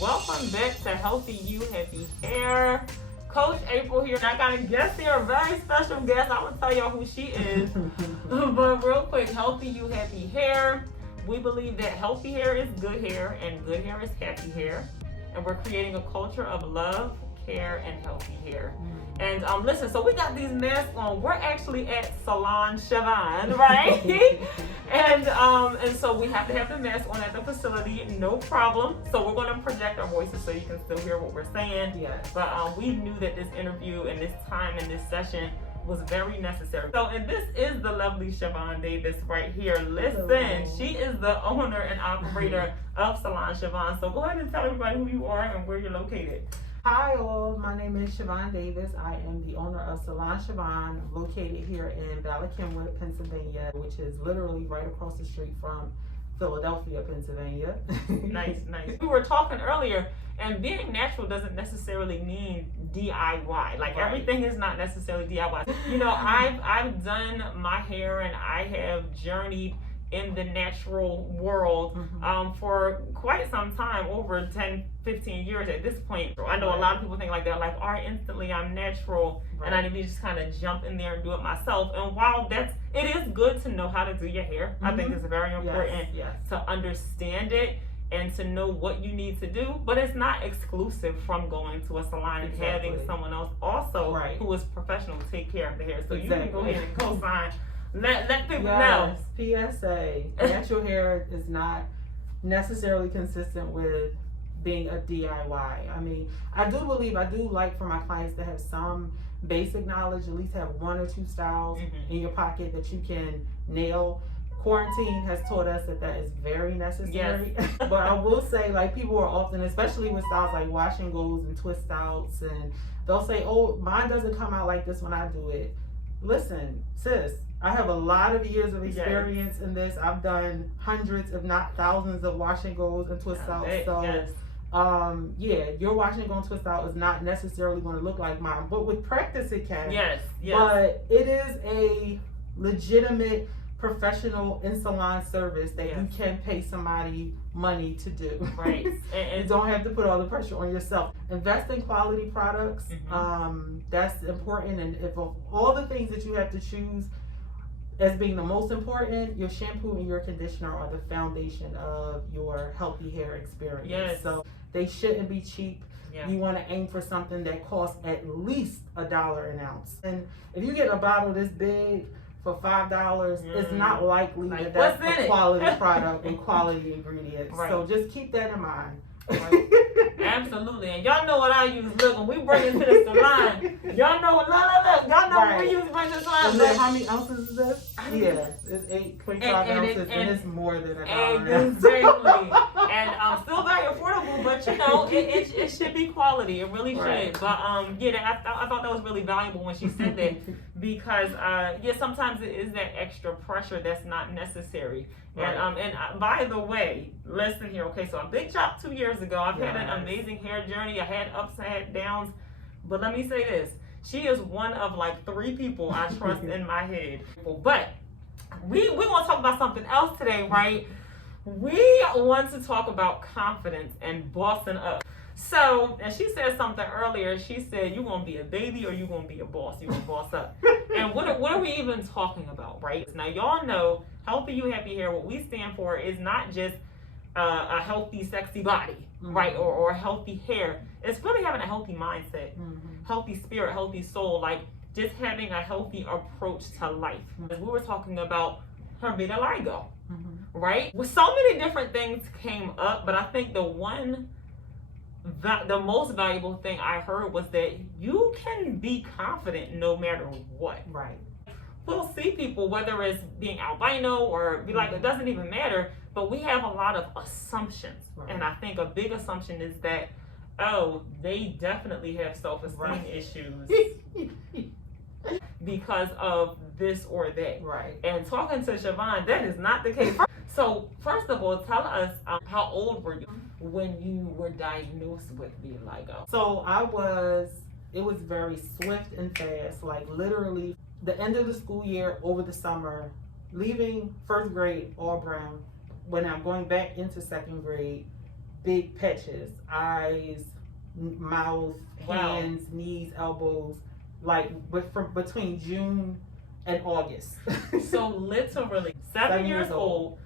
Welcome back to Healthy You, Happy Hair. Coach April here. I got a guest here, a very special guest. I'm going to tell y'all who she is. But real quick, Healthy You, Happy Hair. We believe that healthy hair is good hair and good hair is happy hair. And we're creating a culture of love, care, and healthy hair. And listen, so we got these masks on. We're actually at Salon Siobhan, right? and so we have to have the mask on at the facility, no problem. So we're going to project our voices so you can still hear what we're saying. Yes. But we knew that this interview and this time and this session was very necessary. So, and this is the lovely Siobhan Davis right here. Listen, she is the owner and operator of Salon Siobhan. So go ahead and tell everybody who you are and where you're located. Hi all, my name is Siobhan Davis. I am the owner of Salon Siobhan, located here in Valley Kenwood, Pennsylvania, which is literally right across the street from Philadelphia, Pennsylvania. Nice. We were talking earlier, and being natural doesn't necessarily mean DIY. Like everything is not necessarily DIY. You know, I've done my hair and I have journeyed in the natural world for quite some time, over 10, 15 years at this point. I know a lot of people think like that, like, all right, instantly I'm natural and I need to just kind of jump in there and do it myself. And while it is good to know how to do your hair, I think it's very important to understand it and to know what you need to do, but it's not exclusive from going to a salon and having someone else also who is professional to take care of the hair. So you can go ahead and co-sign. Let people know. PSA, natural hair is not necessarily consistent with being a DIY. I mean, I do like for my clients to have some basic knowledge, at least have one or two styles in your pocket that you can nail. Quarantine has taught us that is very necessary. But I will say, like, people are often, especially with styles like wash and goes and twist outs, and they'll say, oh, mine doesn't come out like this when I do it. Listen, sis, I have a lot of years of experience in this. I've done hundreds, if not thousands, of wash and goes and twist outs. So, your wash and go and twist out is not necessarily going to look like mine, but with practice it can. But it is a legitimate professional in salon service that you can pay somebody money to do. And you don't have to put all the pressure on yourself. Invest in quality products. That's important. And if of all the things that you have to choose as being the most important, your shampoo and your conditioner are the foundation of your healthy hair experience. So they shouldn't be cheap. You want to aim for something that costs at least $1 an ounce. And if you get a bottle this big for $5, it's not likely that that's a quality product and quality ingredients. So just keep that in mind. Absolutely. And y'all know what I use. Look, when we bring it to the salon, y'all know, look. Y'all know what we use to bring to the salon. And how many ounces is this? It's 25 ounces, and it's more than $1. Exactly. And still very affordable, but you know, it should be quality. It really should. But I thought that was really valuable when she said that, because sometimes it is that extra pressure that's not necessary. And by the way, listen here, okay, so a big chop 2 years ago. I've had an amazing hair journey. I had ups, I had downs. But let me say this. She is one of like 3 people I trust in my head. But we want to talk about something else today, right? We want to talk about confidence and bossing up. So, and she said something earlier. She said, you going to be a baby or you going to be a boss? You going to boss up. And what are we even talking about, right? Now, y'all know Healthy You, Happy Hair, what we stand for is not just a healthy, sexy body, right? Or healthy hair. It's really having a healthy mindset, healthy spirit, healthy soul, like just having a healthy approach to life. As we were talking about her vitiligo, right? Well, so many different things came up, but I think the most valuable thing I heard was that you can be confident no matter what. We'll see people, whether it's being albino or be like, it doesn't even matter, but we have a lot of assumptions. And I think a big assumption is that, oh, they definitely have self-esteem issues because of this or that. And talking to Siobhan, that is not the case. So first of all, tell us, how old were you when you were diagnosed with vitiligo? So it was very swift and fast, like literally the end of the school year, over the summer, leaving first grade all brown, when I'm going back into second grade, big patches, eyes, mouth, Wow. hands, knees, elbows, like from between June and August. So literally 7 years old.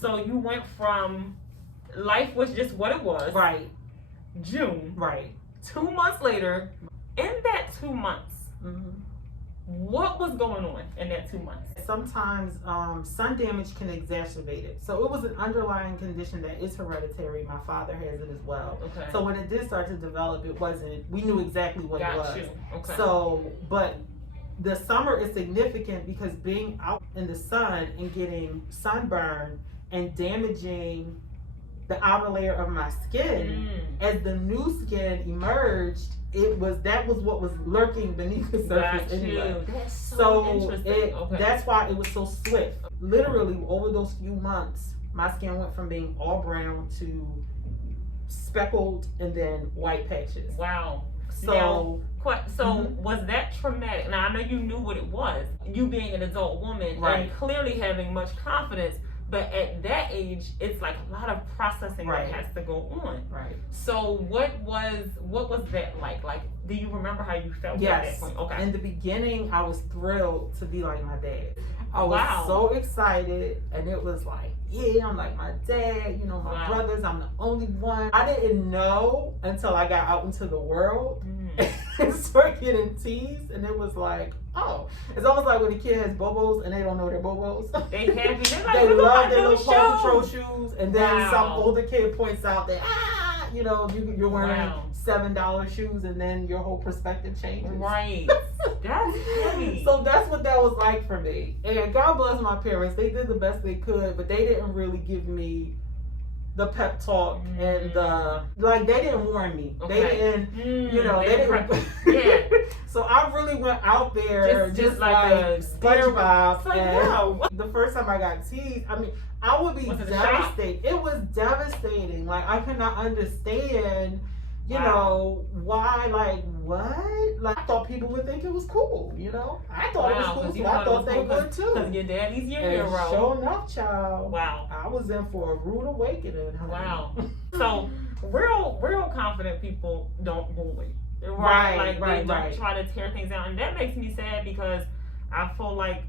So you went from life was just what it was. Right. June. Right. 2 months later, in that 2 months, Mm-hmm. what was going on in that 2 months? Sometimes sun damage can exacerbate it. So it was an underlying condition that is hereditary. My father has it as well. Okay. So when it did start to develop, it wasn't, we knew exactly what it was. Got you. Okay. So, but the summer is significant because being out in the sun and getting sunburn and damaging the outer layer of my skin, as the new skin emerged, that was what was lurking beneath the surface Got anyway. you. That's so interesting. Okay. That's why it was so swift. Literally over those few months, my skin went from being all brown to speckled and then white patches. Wow. So Was that traumatic? Now I know you knew what it was, you being an adult woman and clearly having much confidence, but at that age, it's like a lot of processing that has to go on. Right. So what was that like? Like, do you remember how you felt at that point? Okay. In the beginning, I was thrilled to be like my dad. I was so excited, and it was like, yeah, I'm like my dad, you know, my brothers, I'm the only one. I didn't know until I got out into the world and started getting teased, and it was like, oh, it's almost like when a kid has bobos and they don't know their bobos. They happy. They love their little Paw Patrol shoes, and then some older kid points out that, you know, you're wearing $7 shoes, and then your whole perspective changes. Right. That's heavy. So that's what that was like for me. And God bless my parents. They did the best they could, but they didn't really give me the pep talk and they didn't warn me. Okay. They didn't, you know, they didn't. So I really went out there just like SpongeBob. And the first time I got teased, I mean, I would be devastated. It was devastating. Like, I could not understand, you know, why, like, what? Like, I thought people would think it was cool, you know? I thought it was cool, so I thought they would too. Because your daddy's your hero. Sure enough, child. Wow. I was in for a rude awakening. Honey. Wow. So, real confident people don't bully. Right. They don't try to tear things out. And that makes me sad because I feel like,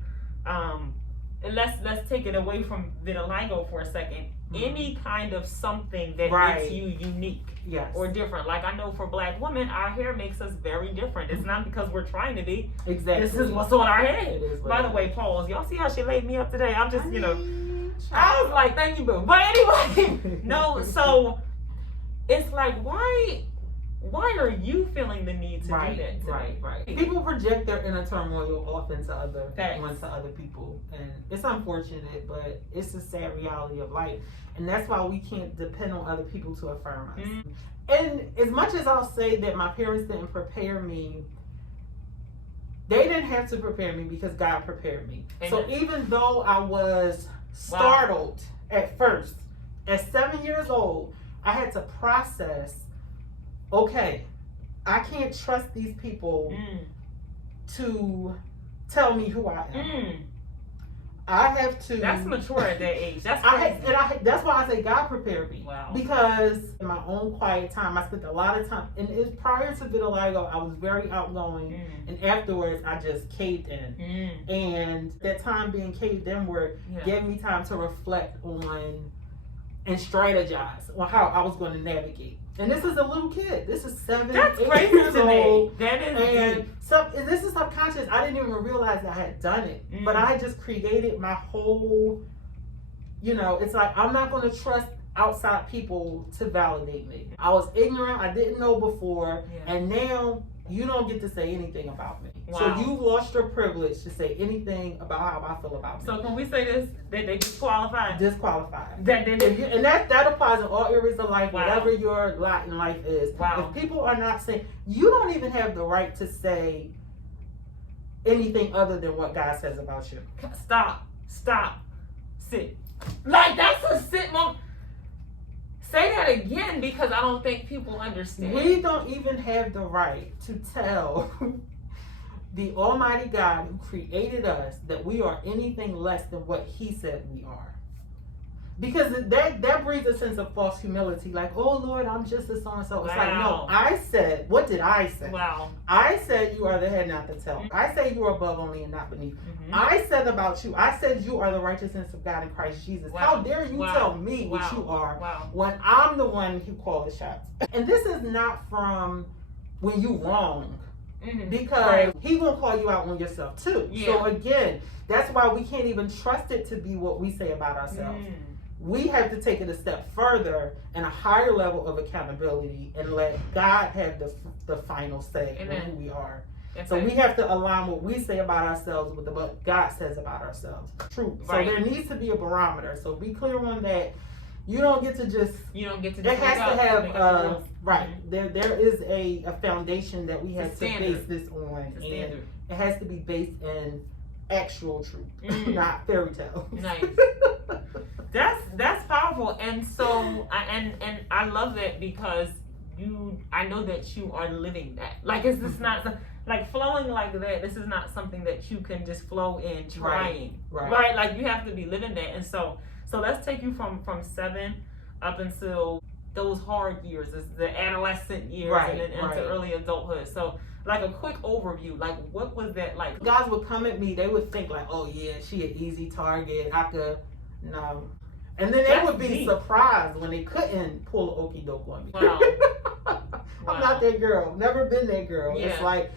let's take it away from vitiligo for a second. Any kind of something that makes you unique or different. Like, I know for Black women, our hair makes us very different. It's not because we're trying to be. Exactly. This is what's on our head. By the way, pause. Y'all see how she laid me up today? I'm just, you know, I was like, thank you, boo. But anyway, no, so it's like, why are you feeling the need to do that? Right. People project their inner turmoil off onto other people, and it's unfortunate, but it's a sad reality of life, and that's why we can't depend on other people to affirm us. And as much as I'll say that my parents didn't prepare me, they didn't have to prepare me because God prepared me. Amen. So even though I was startled at first, at 7 years old, I had to process, okay, I can't trust these people to tell me who I am. I have to. That's mature at that age. That's crazy. That's why I say God prepared me. Wow. Because in my own quiet time, I spent a lot of time. And prior to vitiligo, I was very outgoing. And afterwards, I just caved in. And that time being caved inward gave me time to reflect on and strategize on how I was going to navigate. And this is a little kid. This is 7, 8 years old. That is and this is subconscious. I didn't even realize I had done it. But I just created my whole, you know, it's like I'm not going to trust outside people to validate me. I was ignorant. I didn't know before. And now you don't get to say anything about me. Wow. So you've lost your privilege to say anything about how I feel about me. So can we say this, that they disqualified? Disqualified. And that applies in all areas of life, whatever your lot in life is. If people are not saying, you don't even have the right to say anything other than what God says about you. Stop, sit. Like, that's a sit moment. Say that again, because I don't think people understand. We don't even have the right to tell the Almighty God who created us that we are anything less than what He said we are. Because that breeds a sense of false humility, like, oh Lord, I'm just a so and so. It's like, no, I said, what did I say? Wow. I said you are the head, not the tail. Mm-hmm. I say you are above only and not beneath. Mm-hmm. I said about you, I said you are the righteousness of God in Christ Jesus. Wow. How dare you tell me what you are when I'm the one who called the shots? And this is not from when you wrong. Mm-hmm. Because he gonna call you out on yourself too. Yeah. So again, that's why we can't even trust it to be what we say about ourselves. We have to take it a step further and a higher level of accountability and let God have the final say on who we are. So we have to align what we say about ourselves with what God says about ourselves. True. Right. So there needs to be a barometer. So be clear on that. You don't get to just. You don't get to. It has to have right. There is a foundation that we have to base this on, and it has to be based in actual truth, not fairy tales. Nice. That's powerful, and so I love that because I know that you are living that. Like it's just not like flowing like that. This is not something that you can just flow in trying, right? Like you have to be living that, and so let's take you from 7 up until those hard years, the adolescent years, and then into early adulthood. So. Like a quick overview, like what was that like? Guys would come at me, they would think like, oh yeah, she an easy target. I could, no. And then they would be surprised when they couldn't pull an okie doke on me. Wow. I'm not that girl. Never been that girl. Yeah. It's like,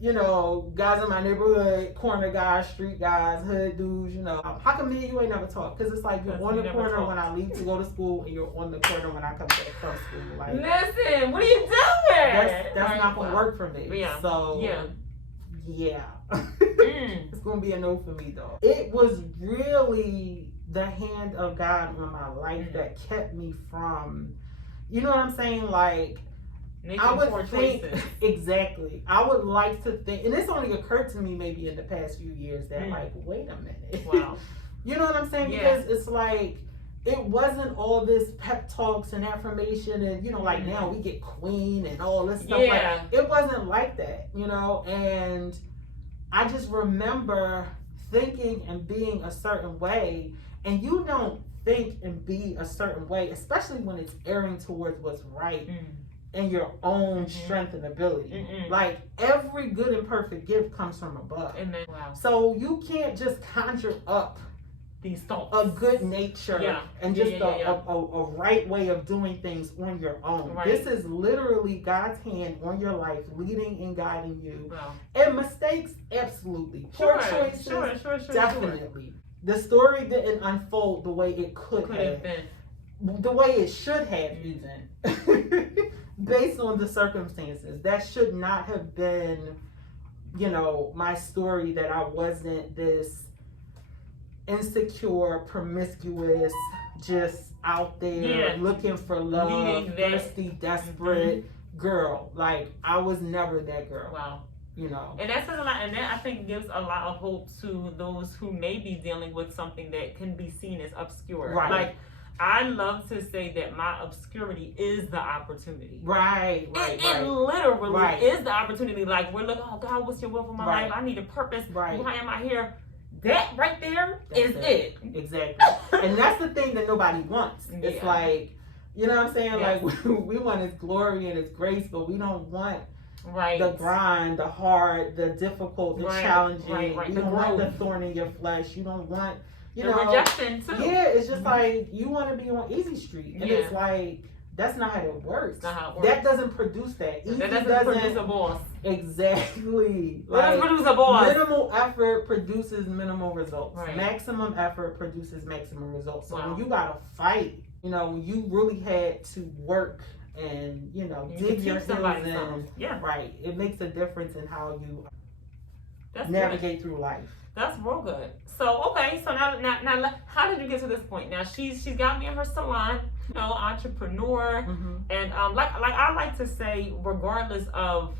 you know, guys in my neighborhood, corner guys, street guys, hood dudes, you know. How come me and you ain't never talked? Because it's like you're on the corner when I leave to go to school and you're on the corner when I come back from school. Like, listen, what are you doing? That's not going to work for me. Yeah. So, yeah. It's going to be a no for me, though. It was really the hand of God on my life that kept me from, you know what I'm saying? Like, I would think exactly. I would like to think, and this only occurred to me maybe in the past few years that like, wait a minute. Wow. You know what I'm saying? Because it's like it wasn't all this pep talks and affirmation and you know, like now we get queen and all this stuff. Like it wasn't like that, you know. And I just remember thinking and being a certain way, and you don't think and be a certain way, especially when it's erring towards what's right. And your own strength and ability. Like every good and perfect gift comes from above. Wow. So you can't just conjure up these thoughts, a good nature and just a right way of doing things on your own. Right. This is literally God's hand on your life, leading and guiding you. Wow. And mistakes, absolutely. Poor choices, definitely. The story didn't unfold the way it could have been. The way it should have even. Based on the circumstances. That should not have been, you know, my story, that I wasn't this insecure, promiscuous, just out there looking for love, thirsty, desperate girl. Like, I was never that girl. Wow. You know. And that's a lot, and that I think gives a lot of hope to those who may be dealing with something that can be seen as obscure. Right. Like, I love to say that my obscurity is the opportunity. Right. It literally is the opportunity. Like, we're looking, oh God, what's your will for my life? I need a purpose. Why am I here? That right there is it. Exactly. And that's the thing that nobody wants. It's like, you know what I'm saying? Like, we want His glory and His grace, but we don't want the grind, the hard, the difficult, the challenging. You don't want the thorn in your flesh. You don't want... You know, rejection too. Yeah, it's just like you want to be on Easy Street, and it's like that's not how it works. That doesn't produce that. Easy that doesn't produce a boss. Exactly. That doesn't produce a boss. Minimal effort produces minimal results. Right. Maximum effort produces maximum results. So when you gotta fight, you know, when you really had to work and you know dig your heels in, right, it makes a difference in how you navigate through life. That's real good. So okay, so now, how did you get to this point? Now she's got me in her salon, you know, entrepreneur, and like I like to say, regardless of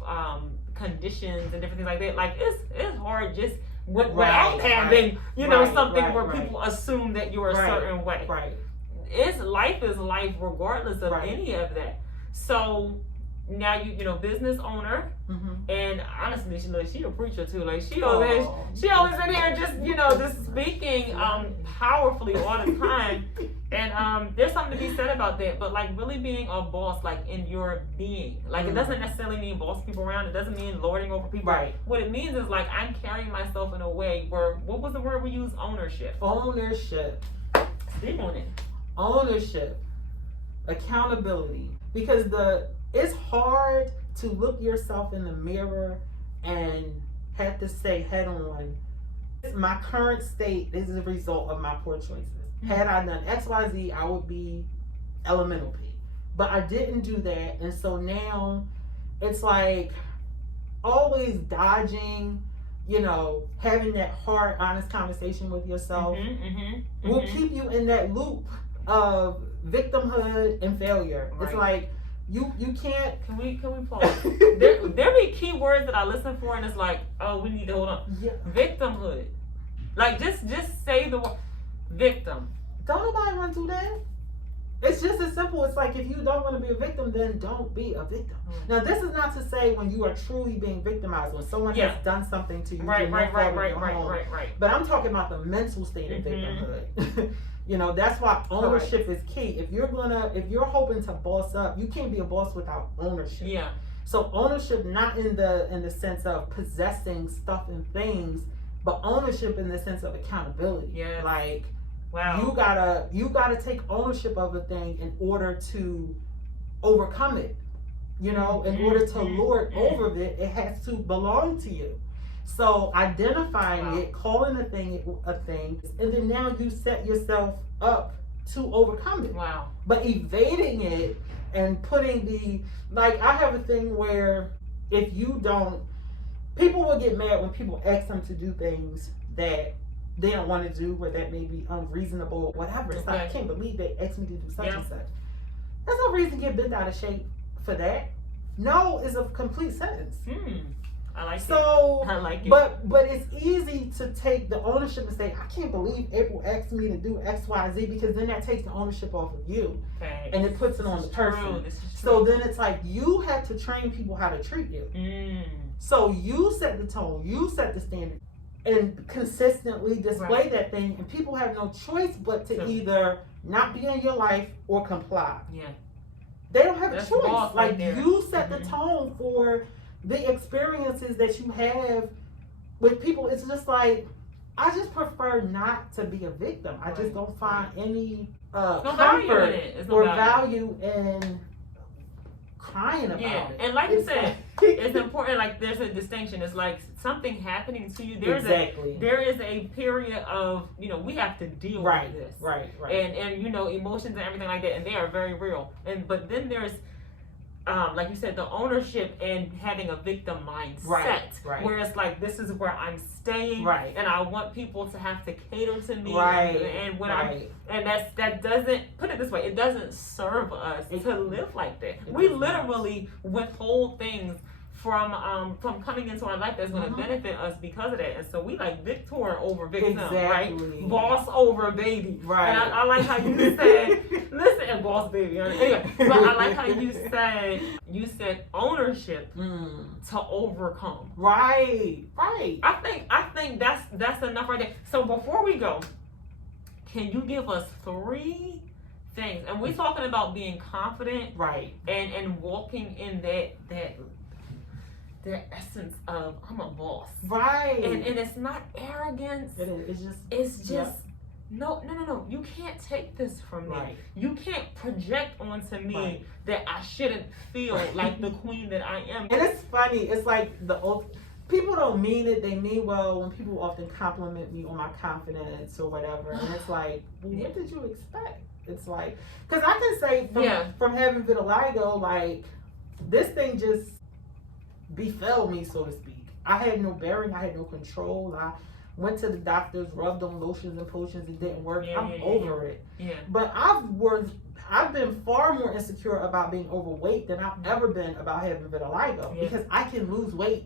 conditions and different things like that, like it's hard just without having something where people assume that you're a certain way. Right. Life is life regardless of any of that. So now you know business owner, and honestly, she a preacher too. Like she always in here just just speaking powerfully all the time. And there's something to be said about that. But like really being a boss, like in your being, like it doesn't necessarily mean boss people around. It doesn't mean lording over people. Right. What it means is like I'm carrying myself in a way where, what was the word we used? Ownership. Speak on it. Ownership, accountability, because it's hard to look yourself in the mirror and have to say head on, my current state is a result of my poor choices. Had I done XYZ, I would be elemental P. But I didn't do that, and so now it's like always dodging, having that hard, honest conversation with yourself will keep you in that loop of victimhood and failure. Right. It's like you can't. Can we pause? there be key words that I listen for, and it's like, oh, we need to hold on. Yeah. Victimhood. Like just say the word victim. Don't nobody want to do that. It's just as simple. It's like if you don't want to be a victim, then don't be a victim. Now, this is not to say when you are truly being victimized, when someone has done something to you. Right. But I'm talking about the mental state of victimhood. That's why ownership is key. If you're hoping to boss up, you can't be a boss without ownership. Yeah. So ownership, not in the sense of possessing stuff and things, but ownership in the sense of accountability. Yeah. Like, wow. You gotta take ownership of a thing in order to overcome it. In order to lord over it, it has to belong to you. So identifying it, calling a thing, and then now you set yourself up to overcome it. Wow. But evading it and putting I have a thing where if you don't, people will get mad when people ask them to do things that they don't want to do, or that may be unreasonable or whatever. It's like, I can't believe they asked me to do such and such. There's no reason to get bent out of shape for that. No is a complete sentence. I like it. I like it. But it's easy to take the ownership and say, I can't believe April asked me to do X, Y, Z, because then that takes the ownership off of you. Okay. And it puts it on the person. So then it's like you have to train people how to treat you. So you set the tone, you set the standard, and consistently display that thing, and people have no choice but to either not be in your life or comply. Yeah. They don't have a choice. Like you set the tone for the experiences that you have with people. It's just like, I just prefer not to be a victim. I just don't find any comfort or value in crying about it. And like you said, it's important. Like there's a distinction. It's like something happening to you. There is a period of we have to deal with this. Right. And emotions and everything like that, and they are very real. But then there's like you said, the ownership and having a victim mindset, where it's like, this is where I'm staying, and I want people to have to cater to me, and when that doesn't, put it this way, it doesn't serve us to live like that. We literally withhold things from coming into our life that's going to benefit us because of that. And so we like victor over victim, right? Boss over baby. Right. And I like how you said, listen, and boss baby. Anyway, but I like how you said ownership to overcome. Right. I think that's enough right there. So before we go, can you give us 3 things? And we're talking about being confident, and walking in that essence of I'm a boss, and it's not arrogance. It's just no. You can't take this from me. You can't project onto me that I shouldn't feel like the queen that I am. And it's funny. It's like people don't mean it. They mean well when people often compliment me on my confidence or whatever, and it's like, well, what did you expect? It's like, because I can say from having vitiligo, like this thing just befell me, so to speak. I had no bearing, I had no control. I went to the doctors, rubbed on lotions and potions, it didn't work. I'm over it. But I've been far more insecure about being overweight than I've ever been about having vitiligo, because I can lose weight.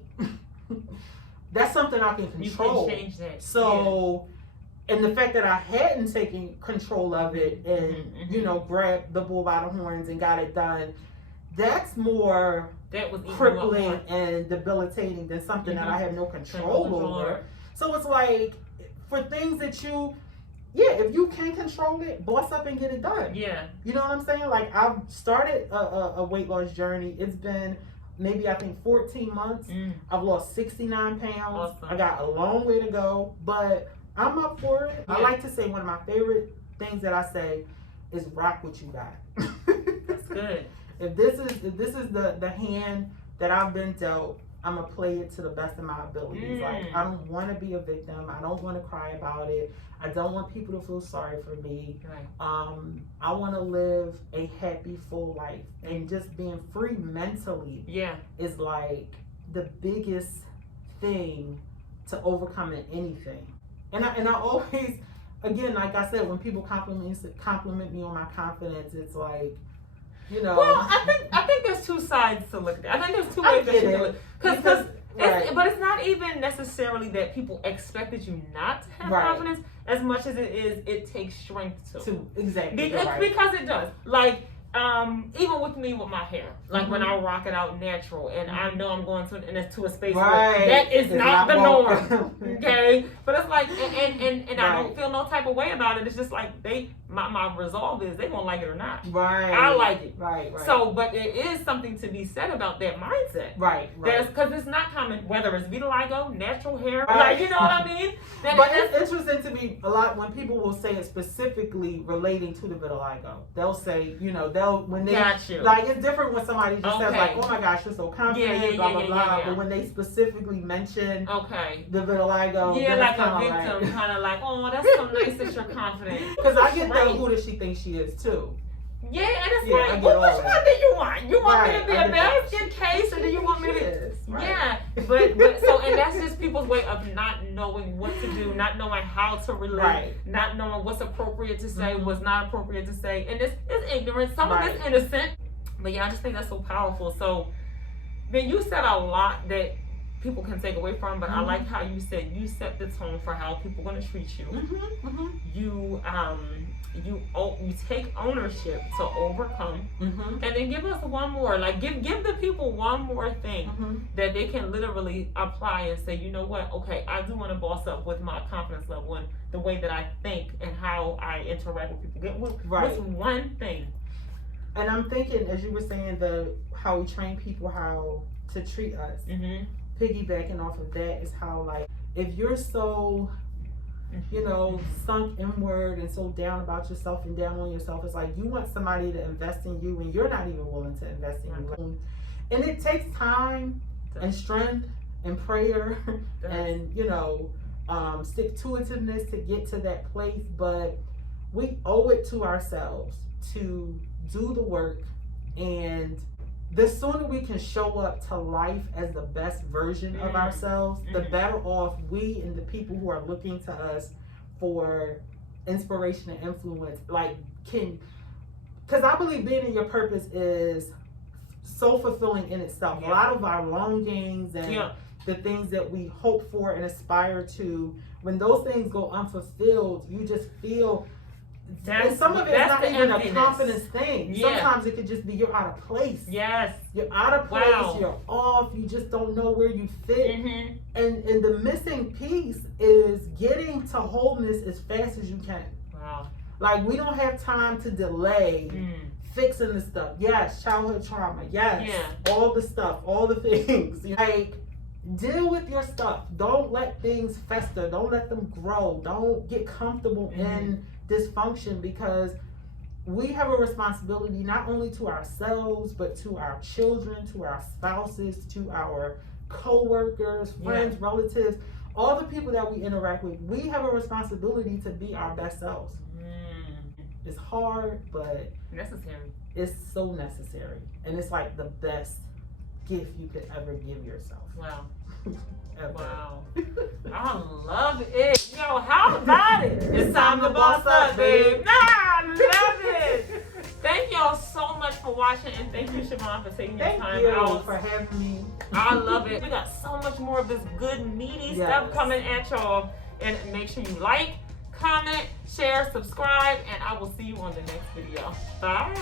That's something I can control. You can change that. So and the fact that I hadn't taken control of it and grabbed the bull by the horns and got it done, that's more that was even crippling more. and debilitating than something that I have no control Control over. over. So it's like, for things that you, if you can control it, boss up and get it done. Yeah. You know what I'm saying? Like, I've started a weight loss journey. It's been maybe, I think, 14 months. I've lost 69 pounds. Awesome. I got a long way to go, but I'm up for it. Yeah. I like to say one of my favorite things that I say is rock what you got. That's good. If this is the hand that I've been dealt, I'm gonna play it to the best of my abilities. Like, I don't want to be a victim. I don't want to cry about it. I don't want people to feel sorry for me. Right. I want to live a happy, full life, and just being free mentally is like the biggest thing to overcome in anything. And I always, again, like I said, when people compliment me on my confidence, it's like, you know. Well, I think there's two sides to look at it. I think there's two ways that you do it. Because but it's not even necessarily that people expected you not to have confidence as much as it takes strength to. Exactly. Because it does. Like, even with me with my hair, like when I rock it out natural, and I know I'm going to a space where that is not the norm. Okay, but it's like, and I don't feel no type of way about it. It's just like my resolve is they gonna like it or not. Right. I like it. Right. So, but there is something to be said about that mindset. Right. Because it's not common, whether it's vitiligo, natural hair, like, you know what I mean? But it's interesting to me a lot when people will say it specifically relating to the vitiligo. They'll say, when they like, it's different when somebody just says like, oh my gosh, you're so confident, blah blah blah. But when they specifically mention the vitiligo, like a victim, kind of like, oh, that's so nice that you're confident. Because I get the who does she think she is too. Yeah, and it's like, which one do you want? You want me to be a basket case, or do you want me to be? Yeah, but so, and that's just people's way of not knowing what to do, not knowing how to relate, not knowing what's appropriate to say, what's not appropriate to say, and it's ignorant. Some of it's innocent, but yeah, I just think that's so powerful. So, then you said a lot that people can take away from, but I like how you said you set the tone for how people are going to treat you. You take ownership to overcome, and then give us one more. Like give the people one more thing that they can literally apply and say, you know what? Okay, I do want to boss up with my confidence level and the way that I think and how I interact with people. What's one thing? And I'm thinking, as you were saying, how we train people how to treat us. Piggybacking off of that is how, like, if you're so, sunk inward and so down about yourself and down on yourself, it's like you want somebody to invest in you and you're not even willing to invest in you. And it takes time and strength and prayer and, stick-to-itiveness to get to that place. But we owe it to ourselves to do the work, and the sooner we can show up to life as the best version of ourselves, the better off we and the people who are looking to us for inspiration and influence, because I believe being in your purpose is so fulfilling in itself. A lot of our longings and the things that we hope for and aspire to, when those things go unfulfilled, you just feel. And some of it's not even a confidence thing. Sometimes it could just be you're out of place. Yes. You're out of place, you're off, you just don't know where you fit. And the missing piece is getting to wholeness as fast as you can. Wow. Like, we don't have time to delay fixing the stuff. Yes, childhood trauma. Yes. All the stuff, all the things. Like, deal with your stuff. Don't let things fester. Don't let them grow. Don't get comfortable in dysfunction, because we have a responsibility not only to ourselves but to our children, to our spouses, to our co-workers, friends, relatives, all the people that we interact with. We have a responsibility to be our best selves. It's hard, but necessary. It's so necessary, and it's like the best gift you could ever give yourself. Wow. Ever. Wow. I love it. Yo, how about it? It's time to boss up, babe. I love it. Thank y'all so much for watching, and thank you, Siobhan, for taking your time out. Thank you for having me. I love it. We got so much more of this good, meaty stuff coming at y'all. And make sure you like, comment, share, subscribe, and I will see you on the next video. Bye.